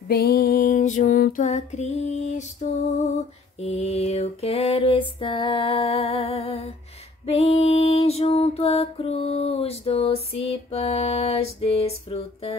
Bem junto a Cristo eu quero estar, bem junto à cruz, doce paz desfrutar.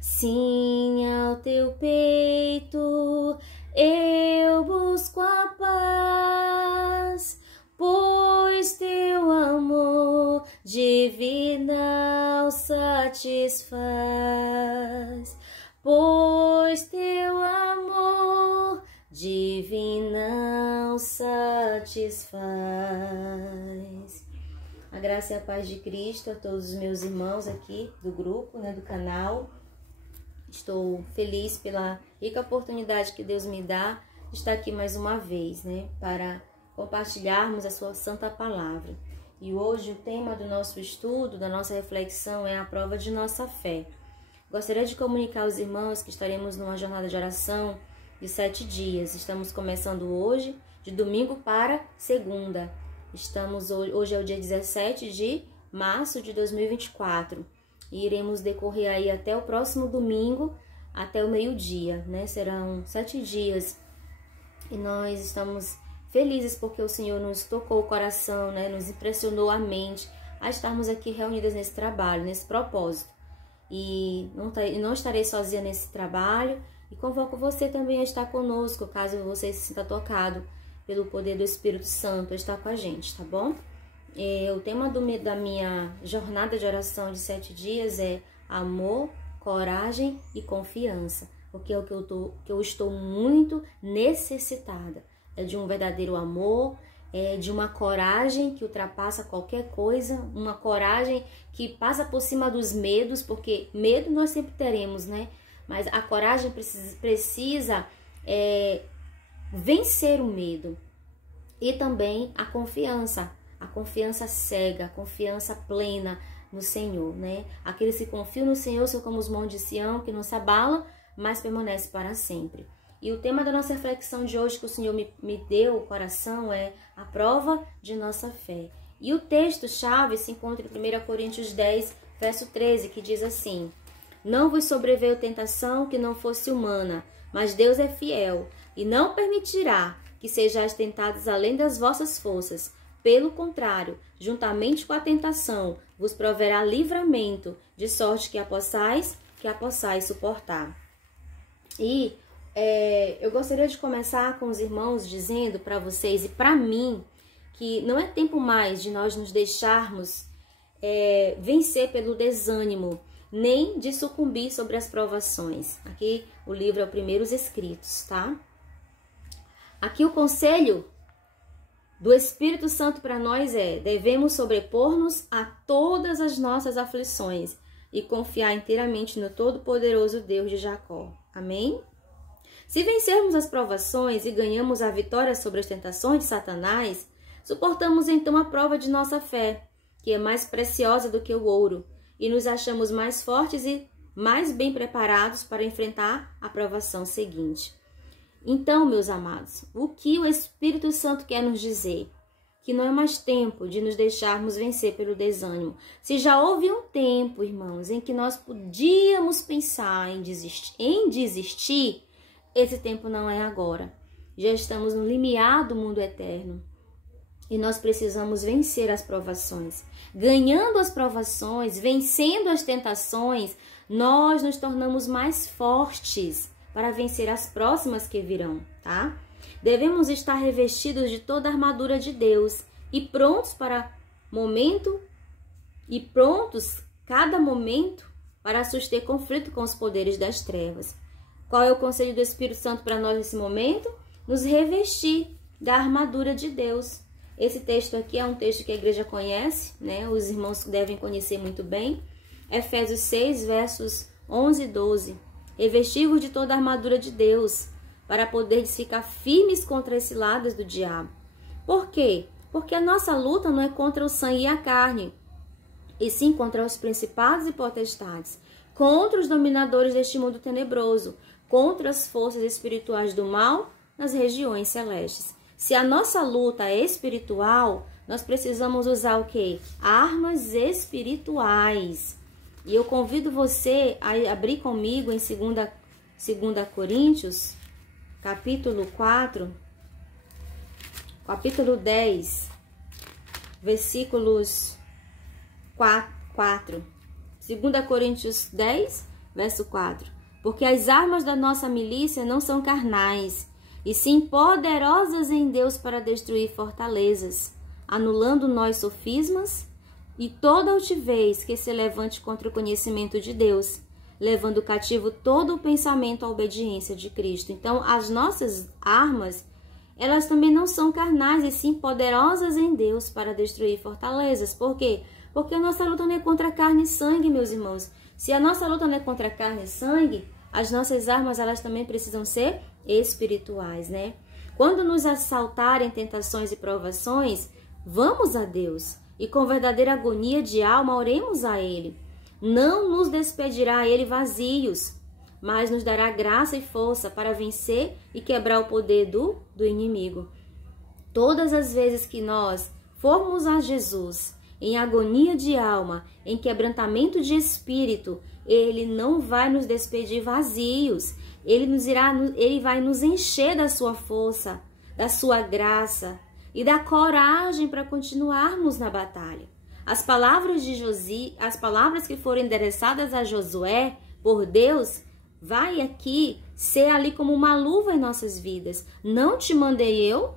Sim, ao teu peito eu busco a paz, pois teu amor divinal satisfaz. Pois teu amor divinal satisfaz. A graça e a paz de Cristo a todos os meus irmãos aqui do grupo, do canal. Estou feliz pela rica oportunidade que Deus me dá de estar aqui mais uma vez, para compartilharmos a sua santa palavra. E hoje o tema do nosso estudo, da nossa reflexão é a prova de nossa fé. Gostaria de comunicar aos irmãos que estaremos numa jornada de oração de 7 dias. Estamos começando hoje, de domingo para segunda. Hoje é o dia 17 de março de 2024. E iremos decorrer aí até o próximo domingo, até o meio-dia, Serão 7 dias. E nós estamos felizes porque o Senhor nos tocou o coração, Nos impressionou a mente a estarmos aqui reunidas nesse trabalho, nesse propósito. E não estarei sozinha nesse trabalho e convoco você também a estar conosco, caso você se sinta tocado pelo poder do Espírito Santo, a estar com a gente, tá bom? O tema da minha jornada de oração de 7 dias é amor, coragem e confiança, porque é o que eu estou muito necessitada, é de um verdadeiro amor, de uma coragem que ultrapassa qualquer coisa, uma coragem que passa por cima dos medos, porque medo nós sempre teremos, Mas a coragem precisa vencer o medo. E também a confiança cega, a confiança plena no Senhor, Aqueles que confiam no Senhor são como os montes de Sião, que não se abalam, mas permanecem para sempre. E o tema da nossa reflexão de hoje que o Senhor me deu o coração é a prova de nossa fé. E o texto-chave se encontra em 1 Coríntios 10, verso 13, que diz assim: Não vos sobreveio tentação que não fosse humana, mas Deus é fiel, e não permitirá que sejais tentados além das vossas forças. Pelo contrário, juntamente com a tentação, vos proverá livramento, de sorte que a possais suportar. E eu gostaria de começar com os irmãos dizendo para vocês e para mim que não é tempo mais de nós nos deixarmos vencer pelo desânimo, nem de sucumbir sobre as provações. Aqui o livro é o Primeiros Escritos, tá? Aqui o conselho do Espírito Santo para nós devemos sobrepor-nos a todas as nossas aflições e confiar inteiramente no Todo-Poderoso Deus de Jacó. Amém? Se vencermos as provações e ganhamos a vitória sobre as tentações de Satanás, suportamos então a prova de nossa fé, que é mais preciosa do que o ouro, e nos achamos mais fortes e mais bem preparados para enfrentar a provação seguinte. Então, meus amados, o que o Espírito Santo quer nos dizer? Que não é mais tempo de nos deixarmos vencer pelo desânimo. Se já houve um tempo, irmãos, em que nós podíamos pensar em desistir, esse tempo não é agora. Já estamos no limiar do mundo eterno. E nós precisamos vencer as provações. Ganhando as provações, vencendo as tentações, nós nos tornamos mais fortes para vencer as próximas que virão, tá? Devemos estar revestidos de toda a armadura de Deus e prontos cada momento, para suster conflito com os poderes das trevas. Qual é o conselho do Espírito Santo para nós nesse momento? Nos revestir da armadura de Deus. Esse texto aqui é um texto que a igreja conhece, Os irmãos devem conhecer muito bem. Efésios 6, versos 11 e 12. Revestir-vos de toda a armadura de Deus, para poderes ficar firmes contra esse lado do diabo. Por quê? Porque a nossa luta não é contra o sangue e a carne, e sim contra os principados e potestades, contra os dominadores deste mundo tenebroso, contra as forças espirituais do mal nas regiões celestes. Se a nossa luta é espiritual, nós precisamos usar o quê? Armas espirituais. E eu convido você a abrir comigo em 2 Coríntios, capítulo 4, capítulo 10, versículos 4. 2 Coríntios 10, verso 4. Porque as armas da nossa milícia não são carnais, e sim poderosas em Deus para destruir fortalezas, anulando nós sofismas e toda altivez que se levante contra o conhecimento de Deus, levando cativo todo o pensamento à obediência de Cristo. Então, as nossas armas, elas também não são carnais, e sim poderosas em Deus para destruir fortalezas. Por quê? Porque a nossa luta não é contra carne e sangue, meus irmãos. Se a nossa luta não é contra carne e sangue, as nossas armas, elas também precisam ser espirituais, né? Quando nos assaltarem tentações e provações, vamos a Deus e com verdadeira agonia de alma oremos a Ele. Não nos despedirá a Ele vazios, mas nos dará graça e força para vencer e quebrar o poder do inimigo. Todas as vezes que nós formos a Jesus em agonia de alma, em quebrantamento de espírito, Ele não vai nos despedir vazios. Ele vai nos encher da sua força, da sua graça e da coragem para continuarmos na batalha. As palavras que foram endereçadas a Josué por Deus, vai aqui ser ali como uma luva em nossas vidas. Não te mandei eu?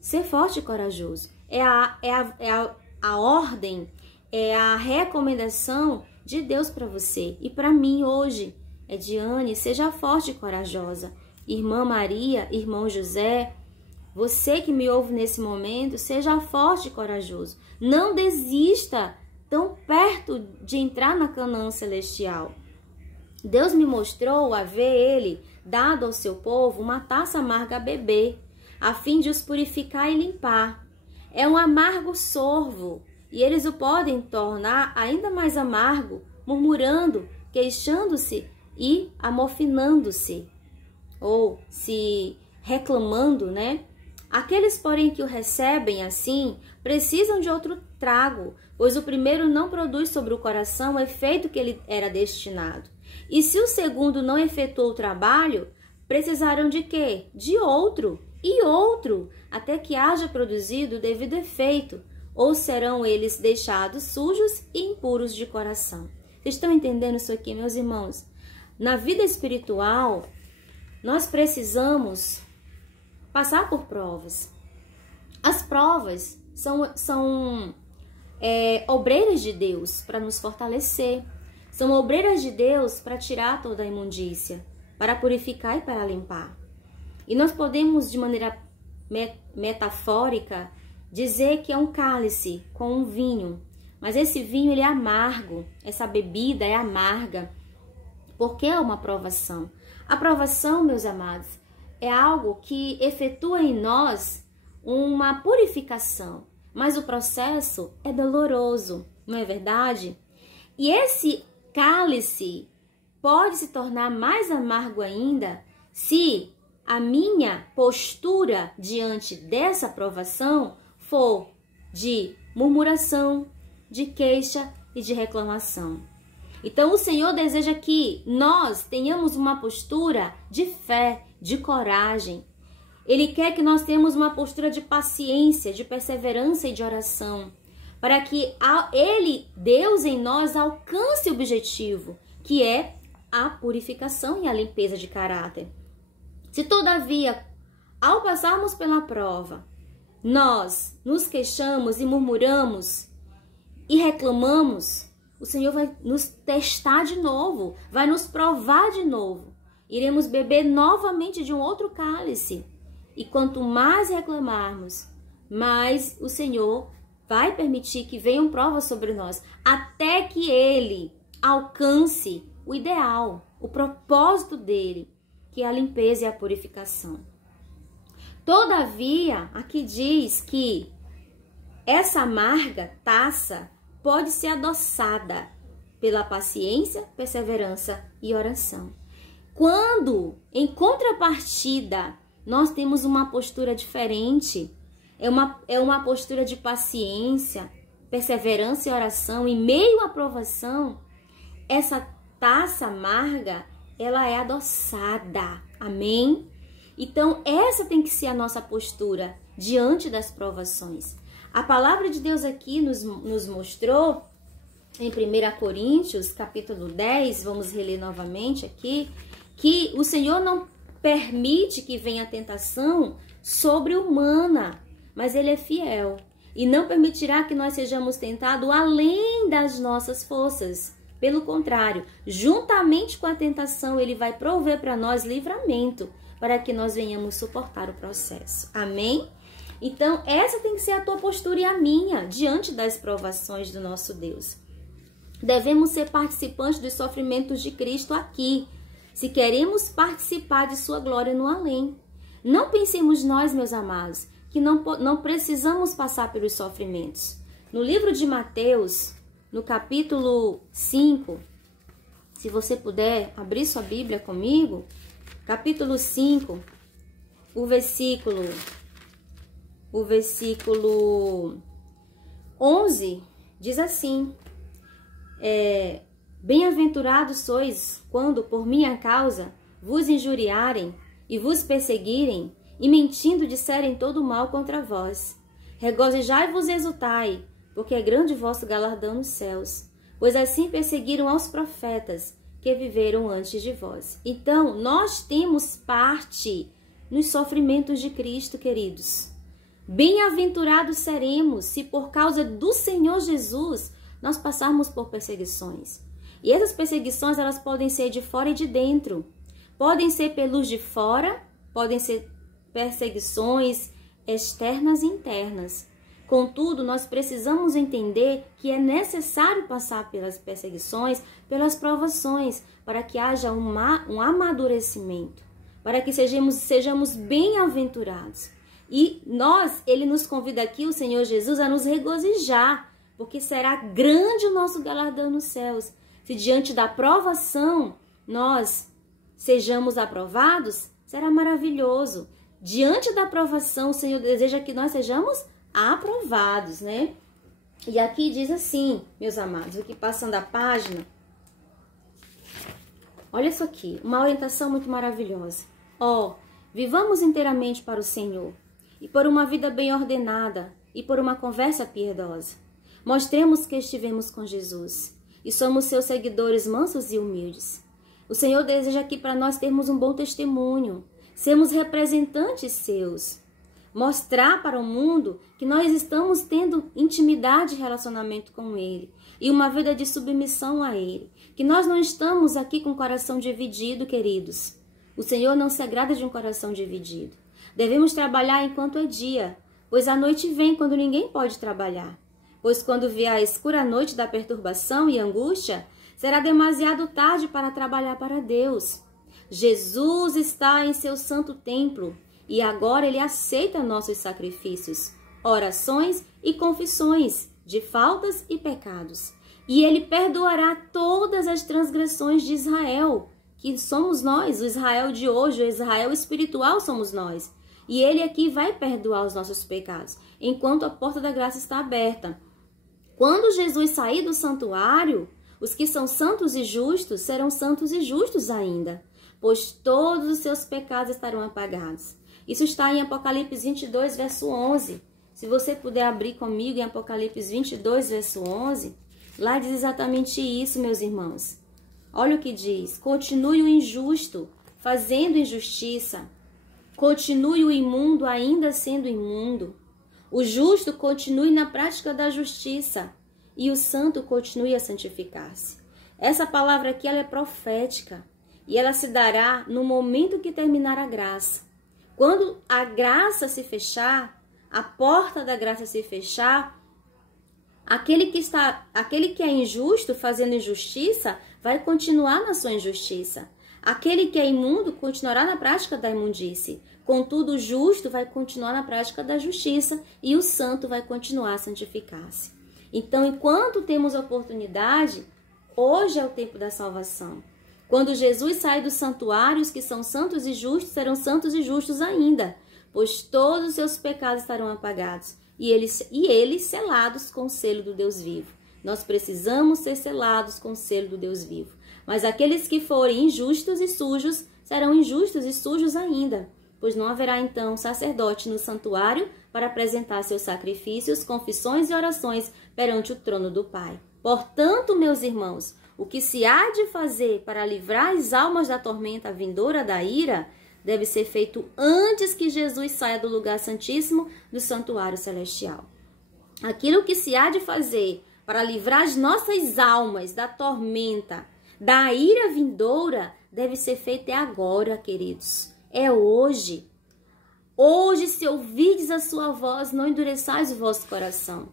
Ser forte e corajoso. É a ordem, é a recomendação de Deus para você e para mim hoje. Diane, seja forte e corajosa. Irmã Maria, irmão José, você que me ouve nesse momento, seja forte e corajoso. Não desista tão perto de entrar na Canaã celestial. Deus me mostrou haver Ele dado ao seu povo uma taça amarga a beber, a fim de os purificar e limpar. É um amargo sorvo, e eles o podem tornar ainda mais amargo, murmurando, queixando-se e amofinando-se, ou se reclamando, né? Aqueles, porém, que o recebem assim, precisam de outro trago, pois o primeiro não produz sobre o coração o efeito que ele era destinado. E se o segundo não efetuou o trabalho, precisarão de quê? De outro, e outro, até que haja produzido o devido efeito, ou serão eles deixados sujos e impuros de coração. Vocês estão entendendo isso aqui, meus irmãos? Na vida espiritual, nós precisamos passar por provas. As provas são obreiras de Deus para nos fortalecer. São obreiras de Deus para tirar toda a imundícia, para purificar e para limpar. E nós podemos, de maneira metafórica, dizer que é um cálice com um vinho. Mas esse vinho ele é amargo, essa bebida é amarga. Porque é uma provação. A provação, meus amados, é algo que efetua em nós uma purificação. Mas o processo é doloroso, não é verdade? E esse cálice pode se tornar mais amargo ainda se a minha postura diante dessa provação for de murmuração, de queixa e de reclamação. Então, o Senhor deseja que nós tenhamos uma postura de fé, de coragem. Ele quer que nós tenhamos uma postura de paciência, de perseverança e de oração, para que Deus em nós alcance o objetivo, que é a purificação e a limpeza de caráter. Se todavia, ao passarmos pela prova, nós nos queixamos e murmuramos e reclamamos, o Senhor vai nos testar de novo, vai nos provar de novo. Iremos beber novamente de um outro cálice. E quanto mais reclamarmos, mais o Senhor vai permitir que venham provas sobre nós, até que Ele alcance o ideal, o propósito dele, que é a limpeza e a purificação. Todavia, aqui diz que essa amarga taça pode ser adoçada pela paciência, perseverança e oração. Quando, em contrapartida, nós temos uma postura diferente, é uma postura de paciência, perseverança e oração em meio à provação, essa taça amarga, ela é adoçada. Amém? Então, essa tem que ser a nossa postura diante das provações. A palavra de Deus aqui nos mostrou, em 1 Coríntios, capítulo 10, vamos reler novamente aqui, que o Senhor não permite que venha a tentação sobre-humana, mas Ele é fiel e não permitirá que nós sejamos tentados além das nossas forças. Pelo contrário, juntamente com a tentação, Ele vai prover para nós livramento, para que nós venhamos suportar o processo. Amém? Então, essa tem que ser a tua postura e a minha, diante das provações do nosso Deus. Devemos ser participantes dos sofrimentos de Cristo aqui, se queremos participar de sua glória no além. Não pensemos nós, meus amados, que não precisamos passar pelos sofrimentos. No livro de Mateus, no capítulo 5, se você puder abrir sua Bíblia comigo, capítulo 5, o versículo 11, diz assim: bem-aventurados sois quando por minha causa vos injuriarem e vos perseguirem e mentindo disserem todo mal contra vós. Regozijai-vos e exultai, porque é grande o vosso galardão nos céus, pois assim perseguiram aos profetas que viveram antes de vós. Então, nós temos parte nos sofrimentos de Cristo, queridos. Bem-aventurados seremos se por causa do Senhor Jesus nós passarmos por perseguições. E essas perseguições, elas podem ser de fora e de dentro. Podem ser pelos de fora, podem ser perseguições externas e internas. Contudo, nós precisamos entender que é necessário passar pelas perseguições, pelas provações, para que haja um amadurecimento, para que sejamos bem-aventurados. E Ele nos convida aqui, o Senhor Jesus, a nos regozijar, porque será grande o nosso galardão nos céus. Se diante da provação nós sejamos aprovados, será maravilhoso. Diante da provação, o Senhor deseja que nós sejamos aprovados, né? E aqui diz assim, meus amados, aqui passando a página, olha isso aqui, uma orientação muito maravilhosa. Vivamos inteiramente para o Senhor, e por uma vida bem ordenada, e por uma conversa piedosa. Mostremos que estivemos com Jesus, e somos seus seguidores mansos e humildes. O Senhor deseja aqui para nós termos um bom testemunho, sermos representantes seus, mostrar para o mundo que nós estamos tendo intimidade e relacionamento com Ele e uma vida de submissão a Ele, que nós não estamos aqui com o coração dividido, queridos. O Senhor não se agrada de um coração dividido. Devemos trabalhar enquanto é dia, pois a noite vem quando ninguém pode trabalhar. Pois quando vier a escura noite da perturbação e angústia, será demasiado tarde para trabalhar para Deus. Jesus está em seu santo templo e agora Ele aceita nossos sacrifícios, orações e confissões de faltas e pecados. E Ele perdoará todas as transgressões de Israel, que somos nós, o Israel de hoje, o Israel espiritual somos nós. E Ele aqui vai perdoar os nossos pecados, enquanto a porta da graça está aberta. Quando Jesus sair do santuário, os que são santos e justos serão santos e justos ainda, pois todos os seus pecados estarão apagados. Isso está em Apocalipse 22, verso 11. Se você puder abrir comigo em Apocalipse 22, verso 11, lá diz exatamente isso, meus irmãos. Olha o que diz: continue o injusto, fazendo injustiça. Continue o imundo, ainda sendo imundo. O justo continue na prática da justiça e o santo continue a santificar-se. Essa palavra aqui ela é profética e ela se dará no momento que terminar a graça. Quando a graça se fechar, a porta da graça se fechar, aquele que é injusto fazendo injustiça vai continuar na sua injustiça. Aquele que é imundo continuará na prática da imundície. Contudo, o justo vai continuar na prática da justiça e o santo vai continuar a santificar-se. Então, enquanto temos oportunidade, hoje é o tempo da salvação. Quando Jesus sai do santuário, os que são santos e justos serão santos e justos ainda, pois todos os seus pecados estarão apagados e eles selados com o selo do Deus vivo. Nós precisamos ser selados com o selo do Deus vivo. Mas aqueles que forem injustos e sujos serão injustos e sujos ainda, pois não haverá então sacerdote no santuário para apresentar seus sacrifícios, confissões e orações perante o trono do Pai. Portanto, meus irmãos, o que se há de fazer para livrar as almas da tormenta vindoura da ira deve ser feito antes que Jesus saia do lugar santíssimo do santuário celestial. Aquilo que se há de fazer para livrar as nossas almas da tormenta, da ira vindoura, deve ser feito agora, queridos. É hoje. Hoje, se ouvirdes a sua voz, não endureçais o vosso coração.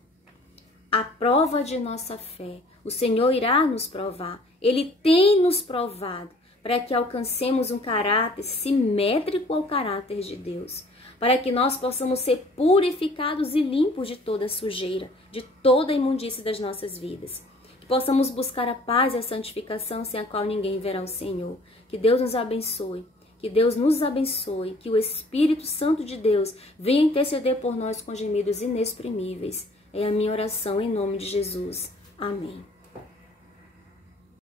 A prova de nossa fé, o Senhor irá nos provar. Ele tem nos provado para que alcancemos um caráter simétrico ao caráter de Deus, para que nós possamos ser purificados e limpos de toda sujeira, de toda imundície das nossas vidas. Que possamos buscar a paz e a santificação sem a qual ninguém verá o Senhor. Que Deus nos abençoe. Que Deus nos abençoe, que o Espírito Santo de Deus venha interceder por nós com gemidos inexprimíveis. É a minha oração em nome de Jesus. Amém.